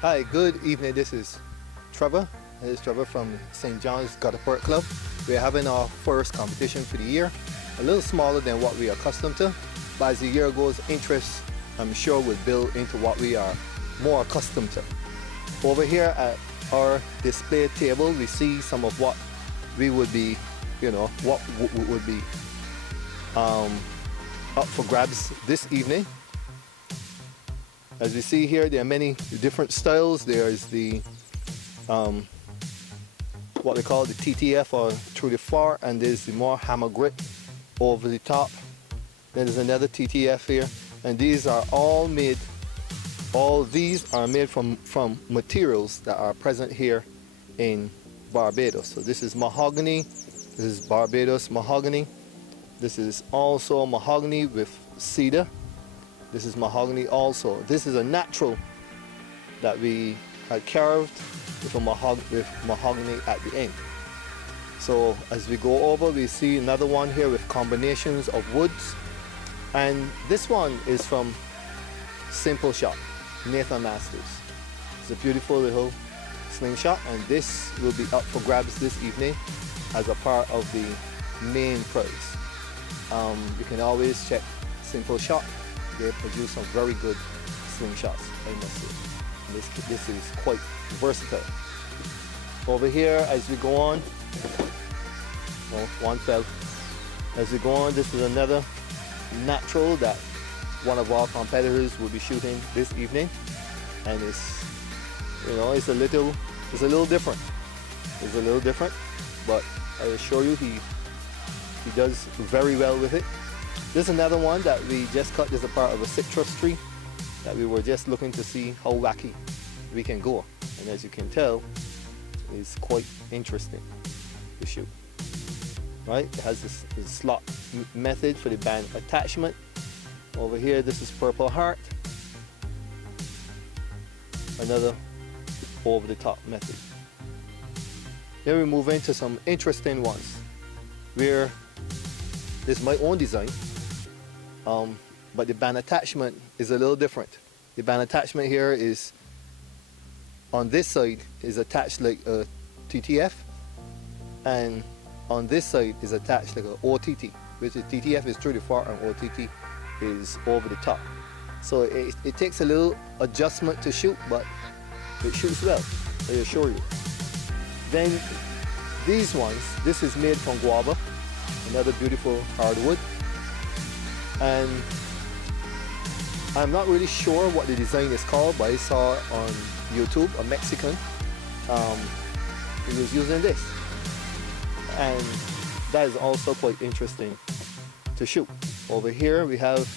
Hi, good evening. This is Trevor. This is Trevor from St. John's Perk Club. We're having our first competition for the year. A little smaller than what we are accustomed to, but as the year goes, interest, I'm sure, will build into what we are more accustomed to. Over here at our display table, we see some of what we would be, what would be up for grabs this evening. As we see here, there are many different styles. There is the what they call the TTF, or through the far, and there's the more hammer grit over the top. Then there's another TTF here, and these are all made. All these are made from materials that are present here in Barbados. So this is mahogany. This is Barbados mahogany. This is also mahogany with cedar. This is mahogany also. This is a natural that we had carved with mahogany at the end. So as we go over, we see another one here with combinations of woods. And this one is from Simple Shot, Nathan Masters. It's a beautiful little slingshot, and this will be up for grabs this evening as a part of the main prize. You can always check Simple Shot. They produce some very good slingshots, I must say. This is quite versatile. Over here, as we go on, one fell. As we go on, this is another natural that one of our competitors will be shooting this evening, and it's a little different. It's a little different, but I assure you, he does very well with it. This is another one that we just cut as a part of a citrus tree that we were just looking to see how wacky we can go. And as you can tell, it's quite interesting to shoot. Right? It has this slot method for the band attachment. Over here, this is Purple Heart. Another over-the-top method. Then we move into some interesting ones, where this is my own design. But the band attachment is a little different. The band attachment here is, on this side, is attached like a TTF, and on this side is attached like an OTT, which is TTF is through the far and OTT is over the top. So it takes a little adjustment to shoot, but it shoots well, I assure you. Then these ones, this is made from guava, another beautiful hardwood. And I'm not really sure what the design is called, but I saw on YouTube a Mexican who was using this, and that is also quite interesting to shoot. Over here we have,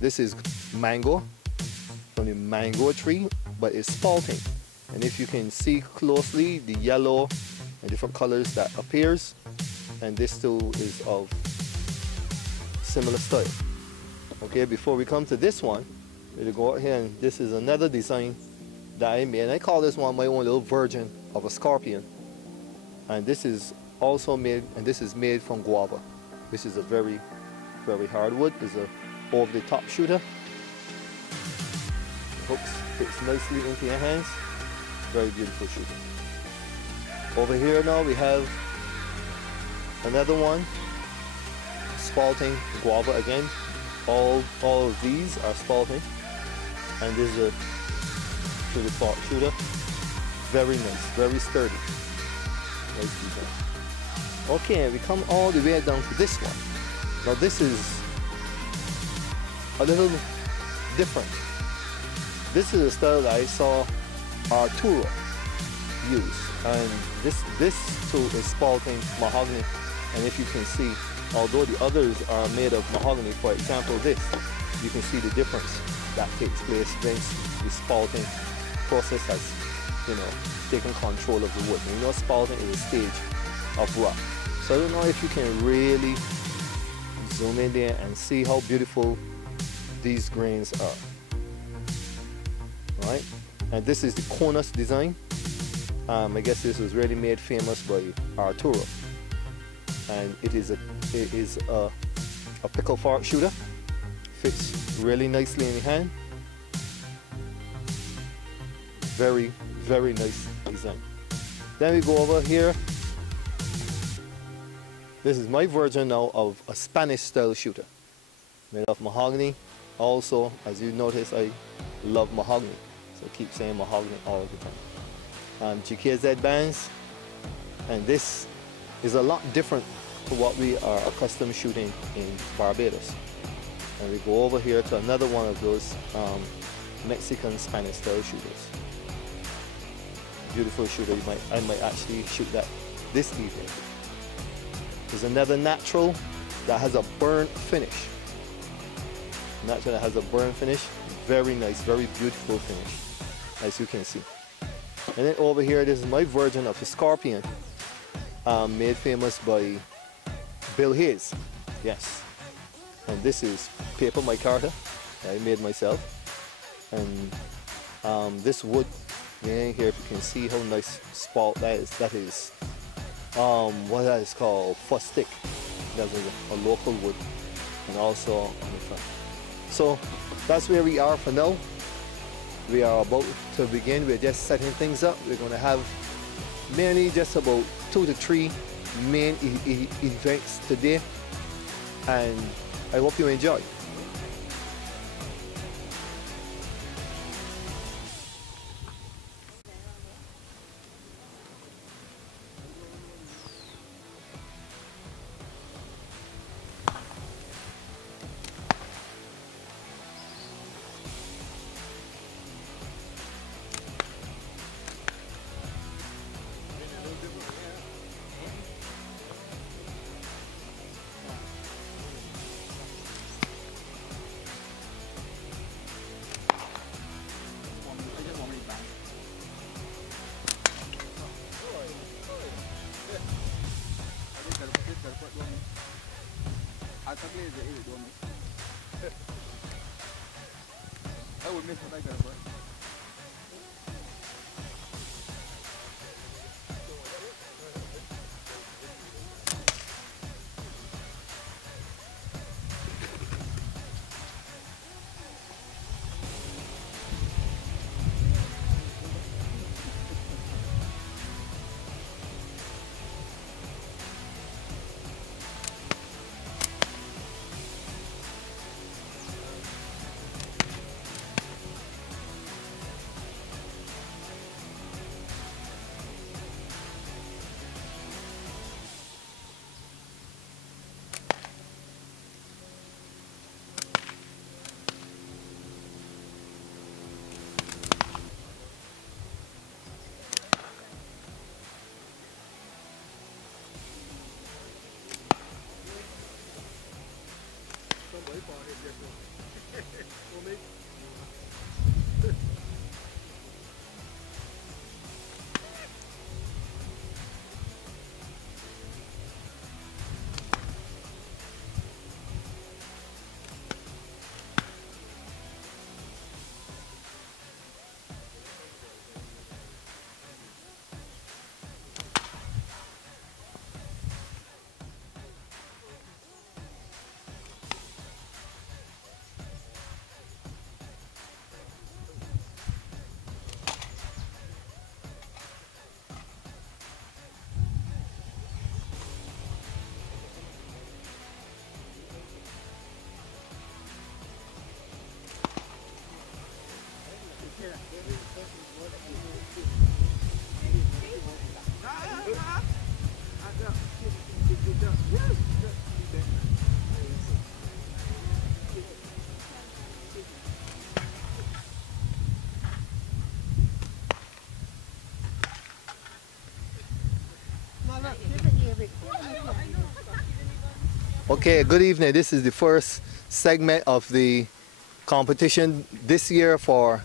this is mango from the mango tree, but it's spalting, and if you can see closely, the yellow and different colors that appears, and this too is of similar style. Okay, before we come to this one, we'll go out here, and this is another design that I made. And I call this one my own little version of a scorpion. And this is also made, and this is made from guava. This is a very, very hard wood. It's a over-the-top shooter. The hooks fits nicely into your hands. Very beautiful shooter. Over here now we have another one, spalting guava again. All of these are spalting, and this is a through the far shooter. Very nice, very sturdy. Nice design. Okay, and we come all the way down to this one. Now this is a little different. This is a style that I saw Arturo use, and this too is spalting mahogany. And if you can see, although the others are made of mahogany, for example this, you can see the difference that takes place when the spalting process has, taken control of the wood. And spalting is a stage of rock. So I don't know if you can really zoom in there and see how beautiful these grains are. Right? And this is the conus design. I guess this was really made famous by Arturo. And it is a pickle fork shooter. Fits really nicely in the hand. Very, very nice design. Then we go over here. This is my version now of a Spanish style shooter made of mahogany. Also, as you notice, I love mahogany, so I keep saying mahogany all the time. GKZ bands, and this is a lot different to what we are accustomed shooting in Barbados. And we go over here to another one of those Mexican Spanish style shooters. Beautiful shooter. I might actually shoot that this evening. There's another natural that has a burnt finish. Natural that has a burnt finish. Very nice, very beautiful finish, as you can see. And then over here, this is my version of a Scorpion, made famous by Bill Hayes. Yes. And this is paper micarta I made myself. And this wood, yeah, here if you can see how nice spalt that is what that is called, fuss stick. That's a local wood, and also on the front. So that's where we are for now. We are about to begin. We're just setting things up. We're going to have mainly just about 2 to 3 main events today, and I hope you enjoy. I would miss it like that, bro. Okay, good evening. This is the first segment of the competition this year for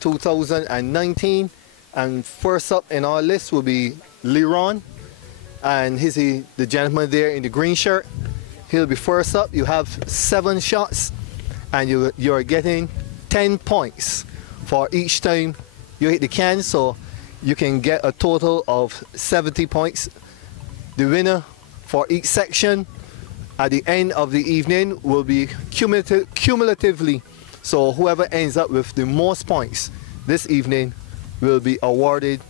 2019. And first up in our list will be Leron. And he's the gentleman there in the green shirt. He'll be first up. You have 7 shots and you're getting 10 points for each time you hit the can. So you can get a total of 70 points. The winner for each section at the end of the evening will be cumulatively. So whoever ends up with the most points this evening will be awarded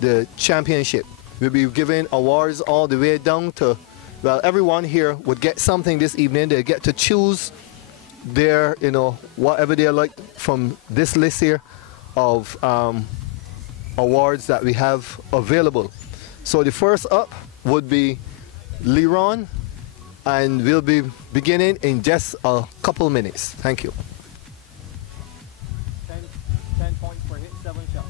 the championship. We'll be giving awards all the way down to, well, everyone here would get something this evening. They get to choose their, whatever they like from this list here of awards that we have available. So the first up would be Leron, and we'll be beginning in just a couple minutes. Thank you. 10 points per hit, 7 shots.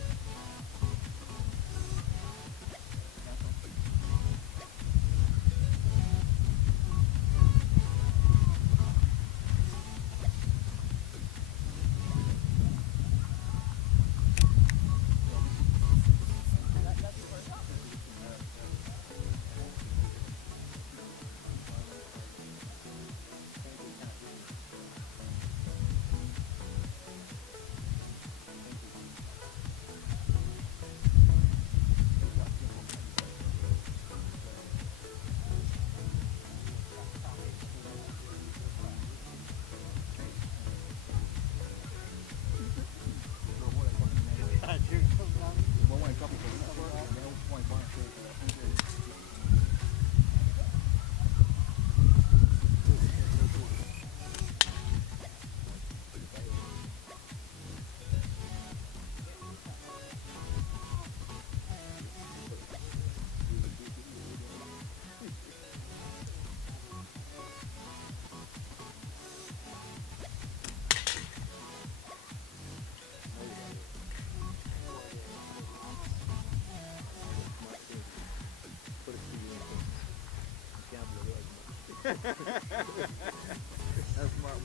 That's smart.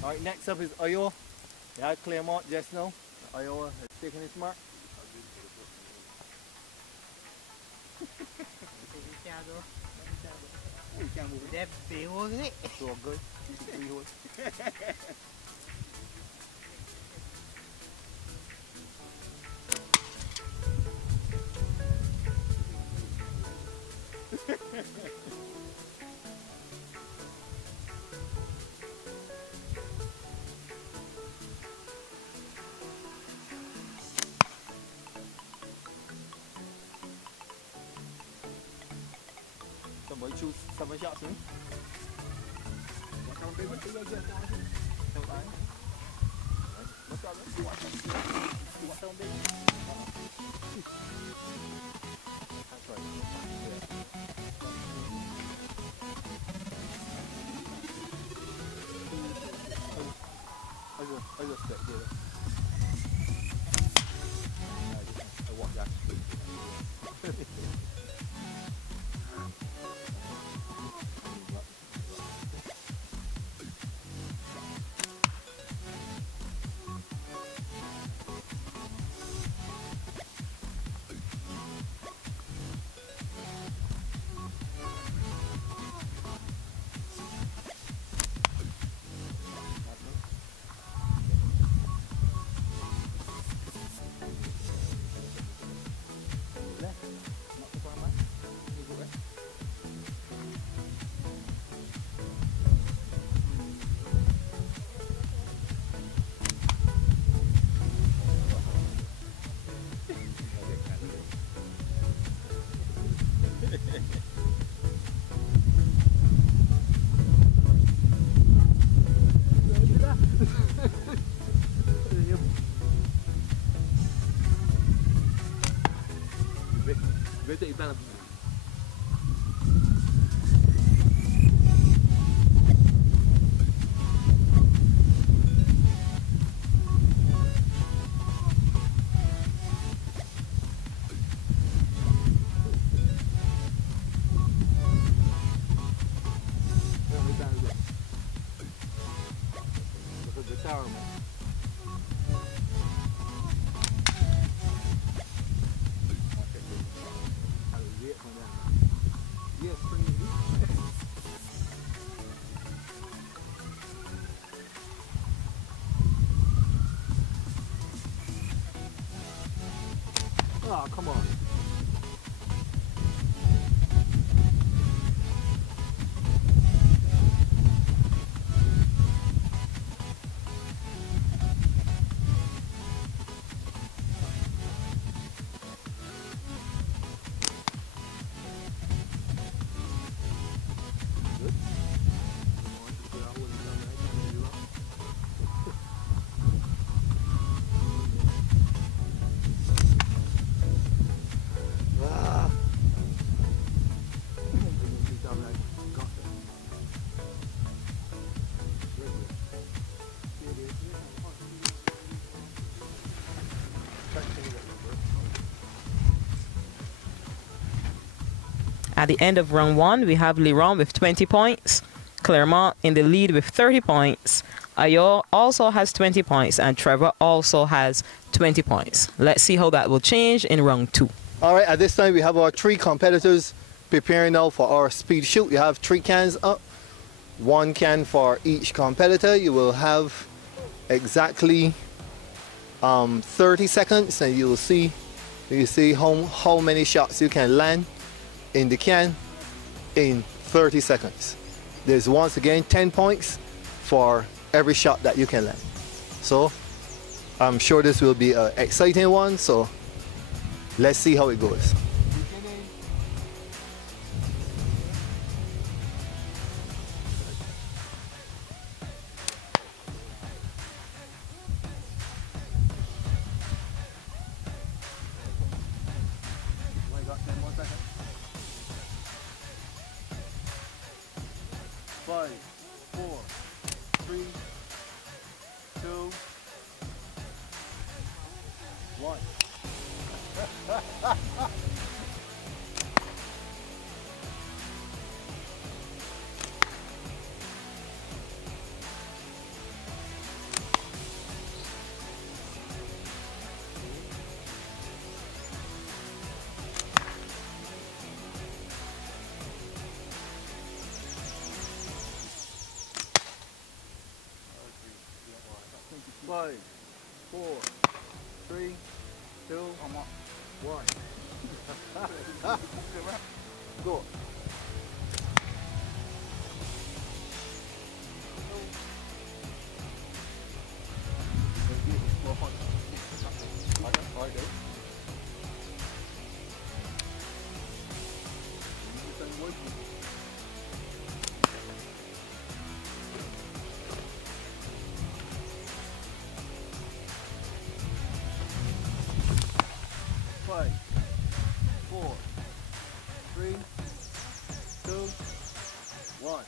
All right, next up is Iowa. Yeah, Claremont just now. Iowa is taking his mark. Đẹp xíu thế. So good. Somebody choose 7 shots, huh? I just step here. I walk down the street. Better you balance. Oh, come on. At the end of round 1, we have Leron with 20 points, Claremont in the lead with 30 points, Ayo also has 20 points, and Trevor also has 20 points. Let's see how that will change in round 2. All right, at this time we have our 3 competitors preparing now for our speed shoot. You have 3 cans up, 1 can for each competitor. You will have exactly 30 seconds, and you will see how many shots you can land in the can in 30 seconds. There's once again 10 points for every shot that you can land. So I'm sure this will be an exciting one, so let's see how it goes. Five, 4, 3, 2, 1. Five, 4, 3, 2, 1. Go. Five, 4, 3, 2, 1.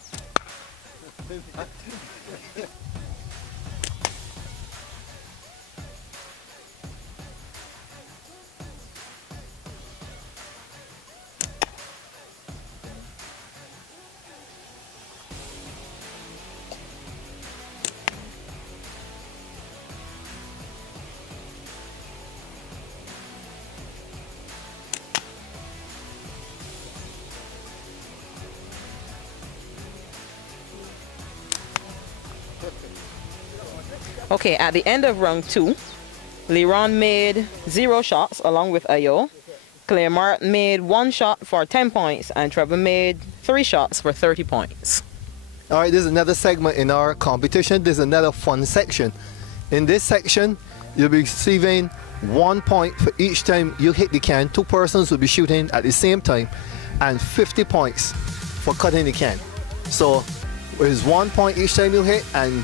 Okay, at the end of round 2, Leron made 0 shots along with Ayo. Claremont made 1 shot for 10 points, and Trevor made 3 shots for 30 points. All right, this is another segment in our competition. This is another fun section. In this section, you'll be receiving 1 point for each time you hit the can. 2 persons will be shooting at the same time, and 50 points for cutting the can. So it's 1 point each time you hit, and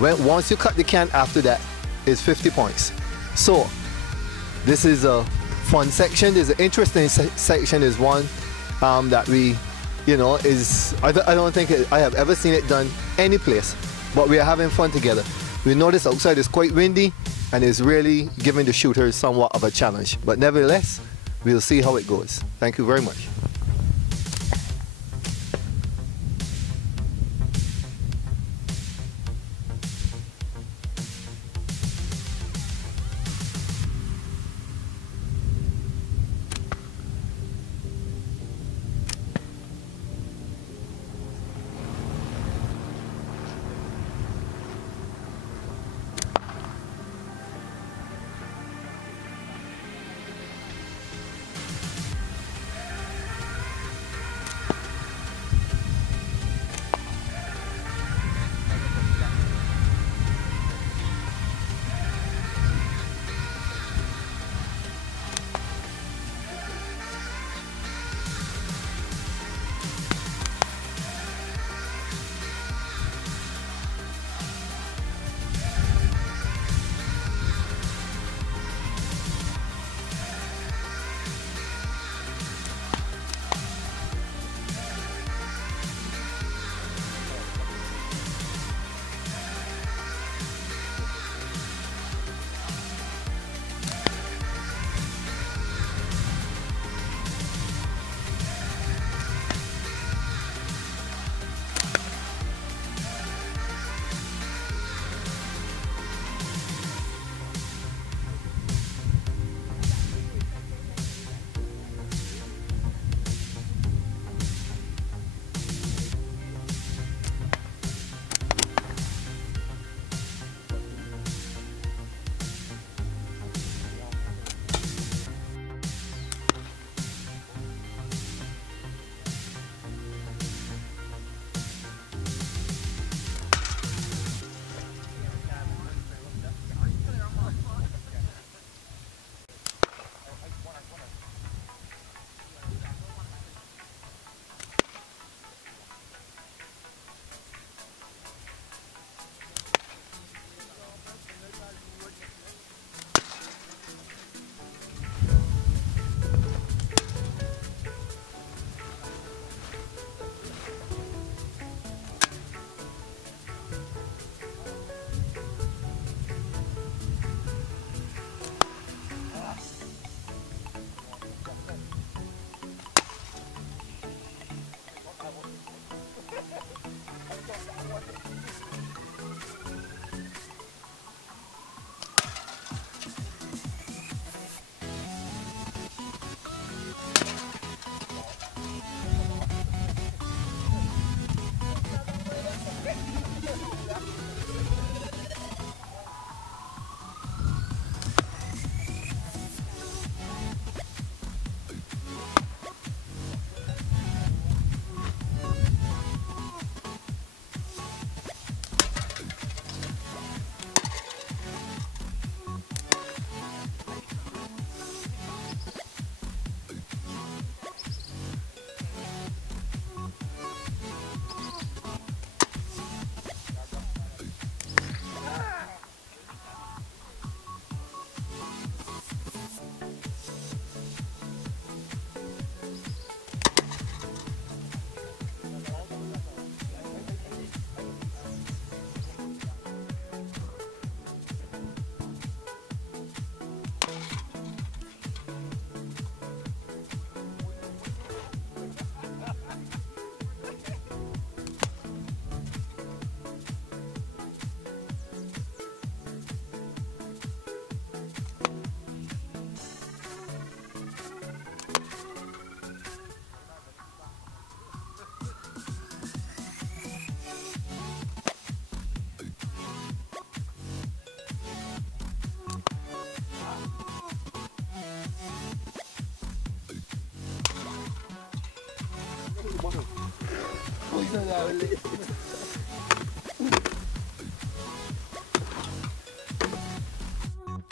once you cut the can after that, it's 50 points. So this is a fun section. There's an interesting section is one that we, you know, is, I don't think I have ever seen it done any place, but we are having fun together. We notice outside is quite windy and is really giving the shooters somewhat of a challenge, but nevertheless, we'll see how it goes. Thank you very much.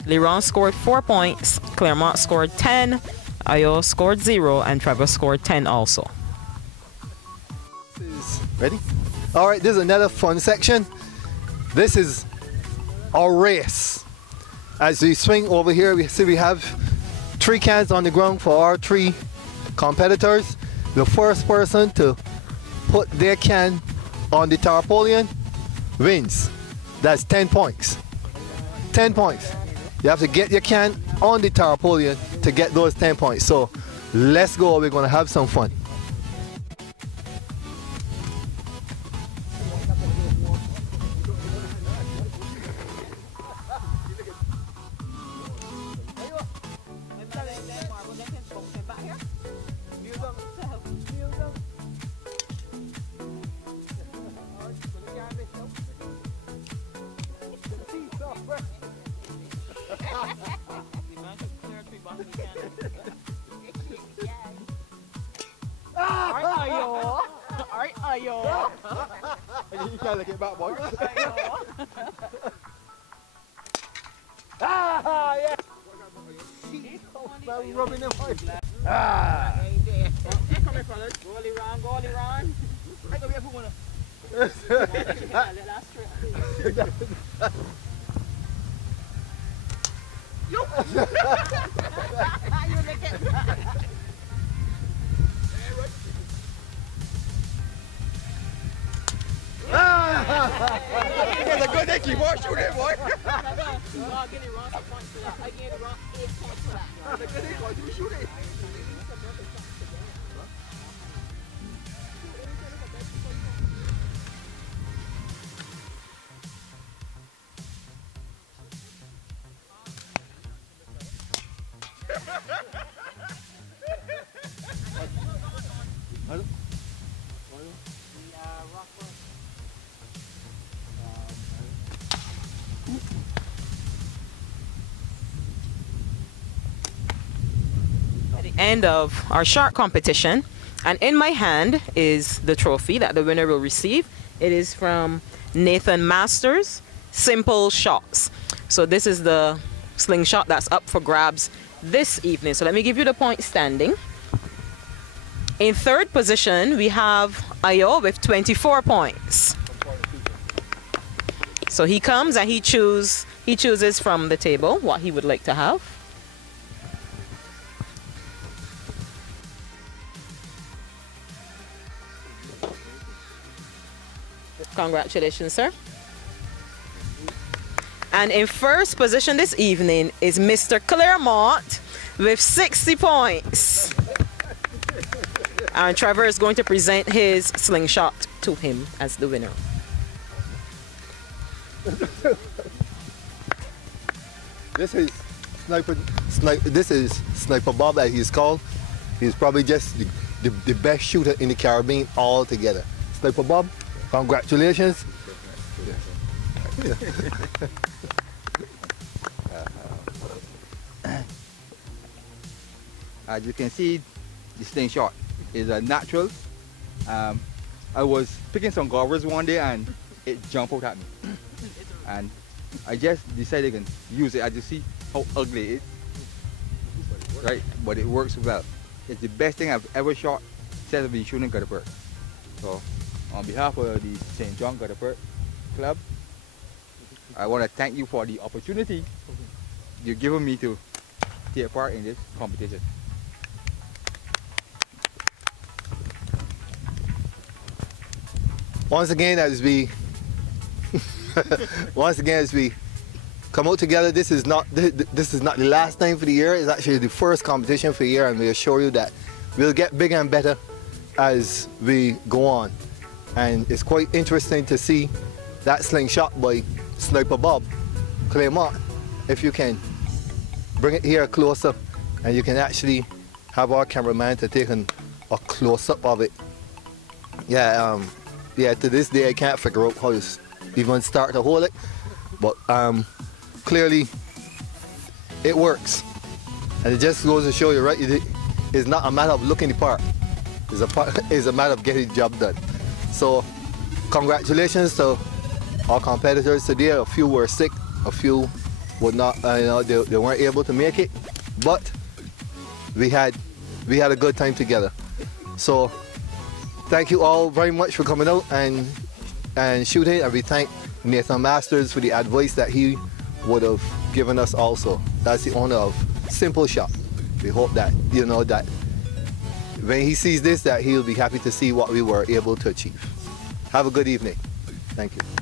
Leron scored 4 points, Claremont scored 10, Ayo scored 0, and Trevor scored 10 also. Ready? All right, this is another fun section. This is our race. As we swing over here, we see we have 3 cans on the ground for our 3 competitors. The first person to put their can on the tarpaulin wins. That's 10 points. 10 points. You have to get your can on the tarpaulin to get those 10 points. So let's go, we're gonna have some fun. You can't look it back, boy. Yeah. Rubbing them eyes. Come here, fellas. Goalie run. I go be a footballer. You make it. It's a good thing keep on shooting, boy. I get it wrong, I get it wrong, 8 points for that. It's a good thing because you shoot it. End of our shot competition, and in my hand is the trophy that the winner will receive. It is from Nathan Masters, Simple Shots. So this is the slingshot that's up for grabs this evening. So let me give you the point standing. In third position we have Ayo with 24 points. So he comes and he chooses from the table what he would like to have. Congratulations, sir. And in first position this evening is Mr. Claremont with 60 points. And Trevor is going to present his slingshot to him as the winner. This is Sniper Bob, as he's called. He's probably just the best shooter in the Caribbean altogether. Sniper Bob, congratulations. Yeah. As you can see, the slingshot is a natural. I was picking some gobbers one day and it jumped out at me. And I just decided I can use it. As you see how ugly it is. Right? But it works well. It's the best thing I've ever shot since I've been shooting Gutter Perk. So on behalf of the St. John Gutter Perk Club, I want to thank you for the opportunity you've given me to take part in this competition. Once again, as we come out together, this is not the last time for the year. It's actually the first competition for the year, and we assure you that we'll get bigger and better as we go on. And it's quite interesting to see that slingshot by Sniper Bob Claremont. If you can bring it here closer, and you can actually have our cameraman to take a close-up of it. Yeah, to this day I can't figure out how to even start to hold it, but clearly it works. And it just goes to show you, right, it's not a matter of looking the part, it's a matter of getting the job done. So congratulations to our competitors today. A few were sick, a few would not, they weren't able to make it, but we had a good time together. So thank you all very much for coming out and shooting, and we thank Nathan Masters for the advice that he would have given us also. That's the owner of Simple Shot. We hope that, you know, that when he sees this, that he'll be happy to see what we were able to achieve. Have a good evening. Thank you.